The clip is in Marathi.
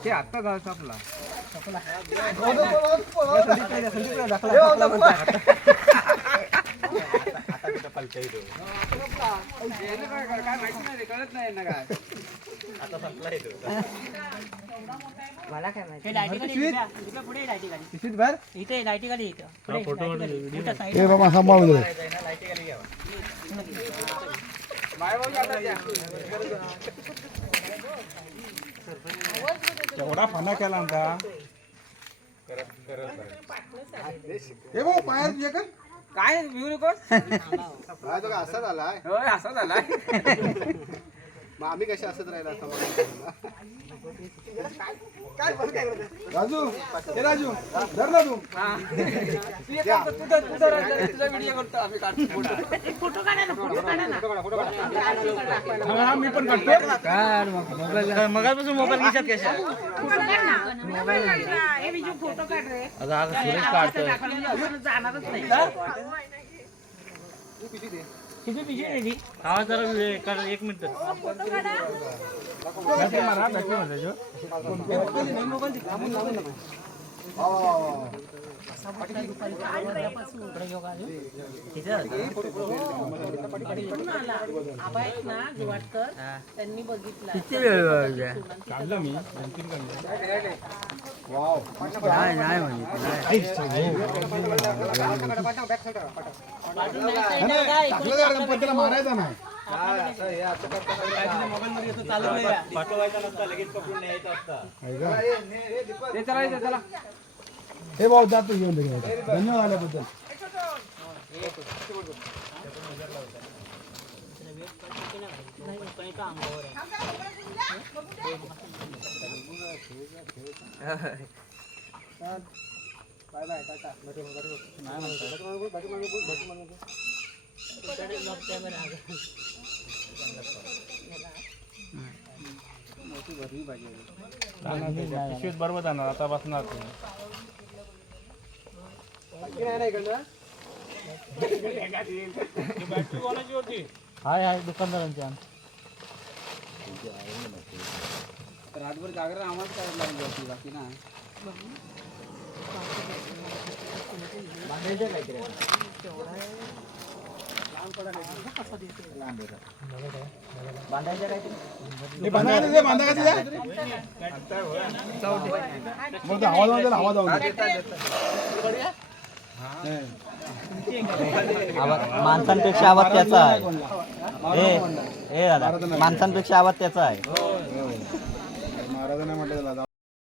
ते आता गाव सापला कळत नाही ना काय आता संपला मला काय माहिती पुढे लाईटी गाडी इथे लाईटी गाडी इथे बाबा सांभाळून लाईटी गाडी घ्यावा एवढा फना केला आमचा हे भाऊ पायात तुझ्या का काय व्ह्यू रेकॉर्ड असा झालाय होय असा झालाय मग आम्ही कसे असत राहिला राजू हे राजू धर ना तू तुझा व्हिडिओ करतो आम्ही काढतो फोटो काढा ना मी पण काढतो काढ मगापासून मोबाईल घेतात कशा मोबाईल हे विजू फोटो काढ रे आता सुरेश काढतोय जाणारच नाही किती पिशवी रेडी हा जरा एक मिनिट बॅटरी मारा बॅटरी मारायचो त्यांनी बघितलं किती वेळ काढलं मी मारायचा नाही हे भाऊ जातो घेऊन धन्यवाद आल्याबद्दल बाय बाय टाटा बरोबर जाणार आता बसणार हाय हाय दुकानदारांच्या रातभर जागर आम्हाला काय लावून जाते बाकी ना माणसांपेक्षा आवाज त्याचा आहे माणसांपेक्षा आवाज त्याचा आहे महाराजांना म्हटलं